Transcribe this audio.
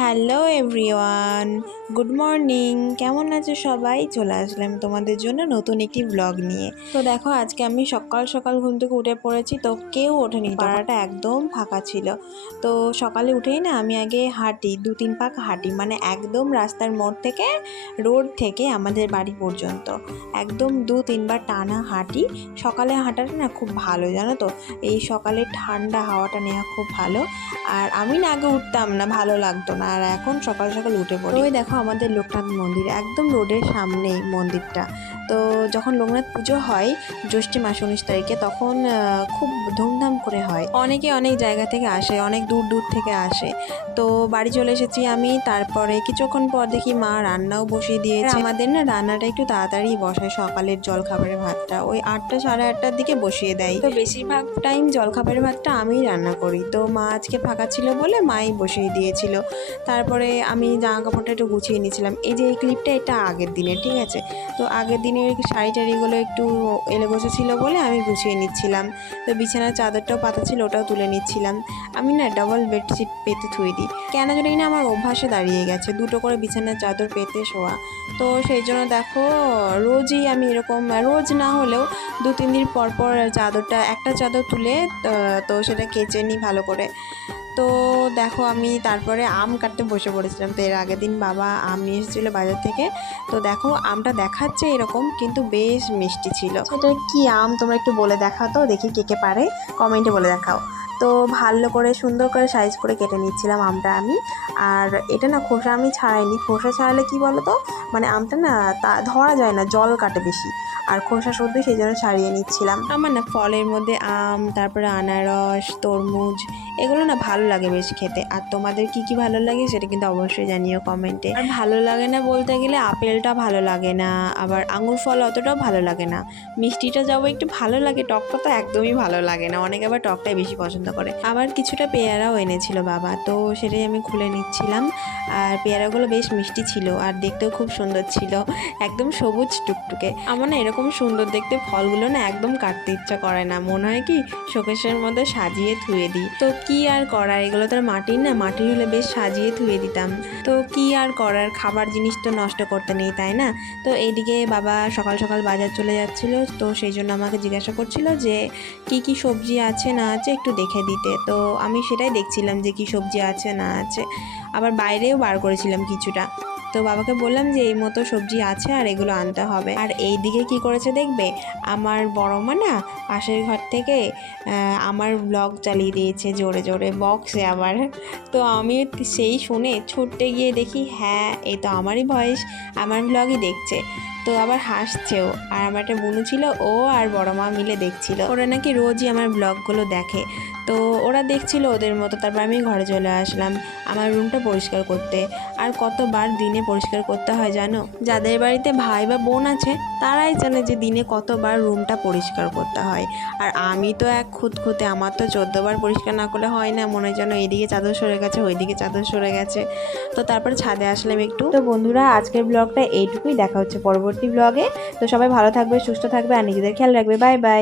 Hello everyone, good morning. কেমন আছো সবাই? চলে আসলাম তোমাদের জন্য নতুন একটি ব্লগ নিয়ে। তো দেখো, আজকে আমি সকাল সকাল ঘুম থেকে উঠে পড়েছি, তো কেউ ওঠেনি, পাড়াটা একদম ফাঁকা ছিল। তো সকালে উঠেই না আমি আগে হাঁটি, 2-3 পাক হাঁটি, মানে একদম রাস্তার মোড় থেকে রোড থেকে আমাদের বাড়ি পর্যন্ত একদম 2-3 বার টানা হাঁটি। সকালে হাঁটাটা না খুব ভালো, জানো তো, এই সকালে ঠান্ডা হাওয়াটা নেওয়া খুব ভালো। আর আমি না আগে উঠতাম না, ভালো লাগতো না, আর এখন সকাল সকাল উঠে পড়ি। ওই দেখো আমাদের লোকনাথ মন্দির একদম রোডের সামনেই মন্দিরটা। তো যখন লোকনাথ পুজো হয় জ্যৈষ্ঠী মাস 19 তারিখে, তখন খুব ধুমধাম করে হয়, অনেকে অনেক জায়গা থেকে আসে, অনেক দূর দূর থেকে আসে। তো বাড়ি চলে এসেছি আমি। তারপরে কিছুক্ষণ পর দেখি মা রান্নাও বসিয়ে দিয়েছে। আমাদের না রান্নাটা একটু তাড়াতাড়ি বসায়, সকালের জলখাবারের ভাতটা ওই 8টা সাড়ে 8টার দিকে বসিয়ে দেয়। তো বেশিরভাগ টাইম জলখাবারের ভাতটা আমিই রান্না করি। তো মা আজকে ফাঁকা ছিল বলে মাই বসিয়ে দিয়েছিল। তারপরে আমি জামা কাপড়টা একটু গুছিয়ে নিয়েছিলাম। এই যে এই ক্লিপটা, এটা আগের দিনের, ঠিক আছে। তো আগের দিনের শাড়ি টাড়িগুলো একটু এলোগোছো ছিল বলে আমি গুছিয়ে নিচ্ছিলাম। তো বিছানার চাদরটাও পাতা ছিল, ওটাও তুলে নিচ্ছিলাম। আমি না ডাবল বেডশিট পেতে থুয়ে দিই, কেন জানি না আমার অভ্যাসে দাঁড়িয়ে গেছে 2টো করে বিছানার চাদর পেতে শোয়া। তো সেই জন্য দেখো রোজই আমি এরকম, রোজ না হলেও 2-3 দিন পর পর চাদরটা, একটা চাদর তুলে তো সেটা কেচে নিই ভালো করে। তো দেখো আমি তারপরে আম কাটতে বসে পড়েছিলাম। তো এর আগের দিন বাবা আম নিয়ে এসেছিলো বাজার থেকে। তো দেখো আমটা দেখাচ্ছে এরকম, কিন্তু বেশ মিষ্টি ছিল। সেটা কি আম তোমরা একটু বলে দেখাও তো, দেখি কে কে পারে, কমেন্টে বলে দেখাও। তো ভালো করে সুন্দর করে সাইজ করে কেটে নিচ্ছিলাম আমটা আমি। আর এটা না খোসা আমি ছাড়াইনি, খোসা ছাড়ালে কি বলো তো, মানে আমটা না ধরা যায় না, জল কাটে বেশি, আর খোসা সদ্য সেই জন্য ছাড়িয়ে নিচ্ছিলাম। আমার না ফলের মধ্যে আম, তারপরে আনারস, তরমুজ, এগুলো না ভালো লাগে বেশ খেতে। আর তোমাদের কি কি ভালো লাগে সেটা কিন্তু অবশ্যই জানিও কমেন্টে। আর ভালো লাগে না বলতে গেলে আপেলটা ভালো লাগে না, আবার আঙুর ফল অতটাও ভালো লাগে না। মিষ্টিটা যাবো একটু ভালো লাগে, টকটা তো একদমই ভালো লাগে না, অনেকে আবার টকটাই বেশি পছন্দ করে। আবার কিছুটা পেয়ারাও এনেছিল বাবা, তো সেটাই আমি খুলে নিচ্ছিলাম। আর পেয়ারাগুলো বেশ মিষ্টি ছিল আর দেখতেও খুব সুন্দর ছিল, একদম সবুজ টুকটুকে। আমার না এরকম সুন্দর দেখতে ফলগুলো না একদম কাটতে ইচ্ছা করে না, মনে হয় কি শোকেসের মধ্যে সাজিয়ে ধুয়ে দিই। তো কি আর করার, এগুলো তো মাটির না, মাটির হলে বেশ সাজিয়ে ধুয়ে দিতাম। তো কি আর করার, খাবার জিনিস তো নষ্ট করতে নেই, তাই না। তো এইদিকে বাবা সকাল সকাল বাজার চলে যাচ্ছিল, তো সেই জন্য আমাকে জিজ্ঞাসা করছিল যে কি কি সবজি আছে না আছে একটু দেখে দিতে। তো আমি সেটাই দেখছিলাম যে কি সবজি আছে না আছে, আবার বাইরেও বার করেছিলাম কিছুটা। তো বাবাকে বললাম যে এই মতো সবজি আছে আর এগুলো আনতে হবে। আর এই দিকে কি করেছে দেখবে, আমার বড় মা না পাশের ঘর থেকে আমার ব্লগ চালিয়ে দিয়েছে জোরে জোরে বক্সে আবার। তো আমি সেই শুনে ছুটতে গিয়ে দেখি, হ্যাঁ এই তো আমারই ভয়েস, আমার ব্লগই দেখছে। তো আবার হাসছেও। আর আমার একটা বোনু ছিল, ও আর বড় মা মিলে দেখছিল। ওরা নাকি রোজই আমার ব্লগগুলো দেখে, তো ওরা দেখছিল ওদের মতো। তারপর আমি ঘরে চলে আসলাম আমার রুমটা পরিষ্কার করতে। আর কতবার দিনে পরিষ্কার করতে হয় জানো, যাদের বাড়িতে ভাই বা বোন আছে তারাই জানে যে দিনে কতবার রুমটা পরিষ্কার করতে হয়। আর আমি তো এক খুঁতখুঁতে, আমার তো 14 বার পরিষ্কার না করলে হয় না, মনে হয় যেন এদিকে চাদর সরে গেছে ওইদিকে চাদর সরে গেছে। তো তারপর ছাদে আসলাম একটু। তো বন্ধুরা আজকের ব্লগটা এইটুকুই, দেখা হচ্ছে পরবর্তী ব্লগে। তো সবাই ভালো থাকবে, সুস্থ থাকবে আর নিজেদের খেয়াল রাখবে। Bye bye.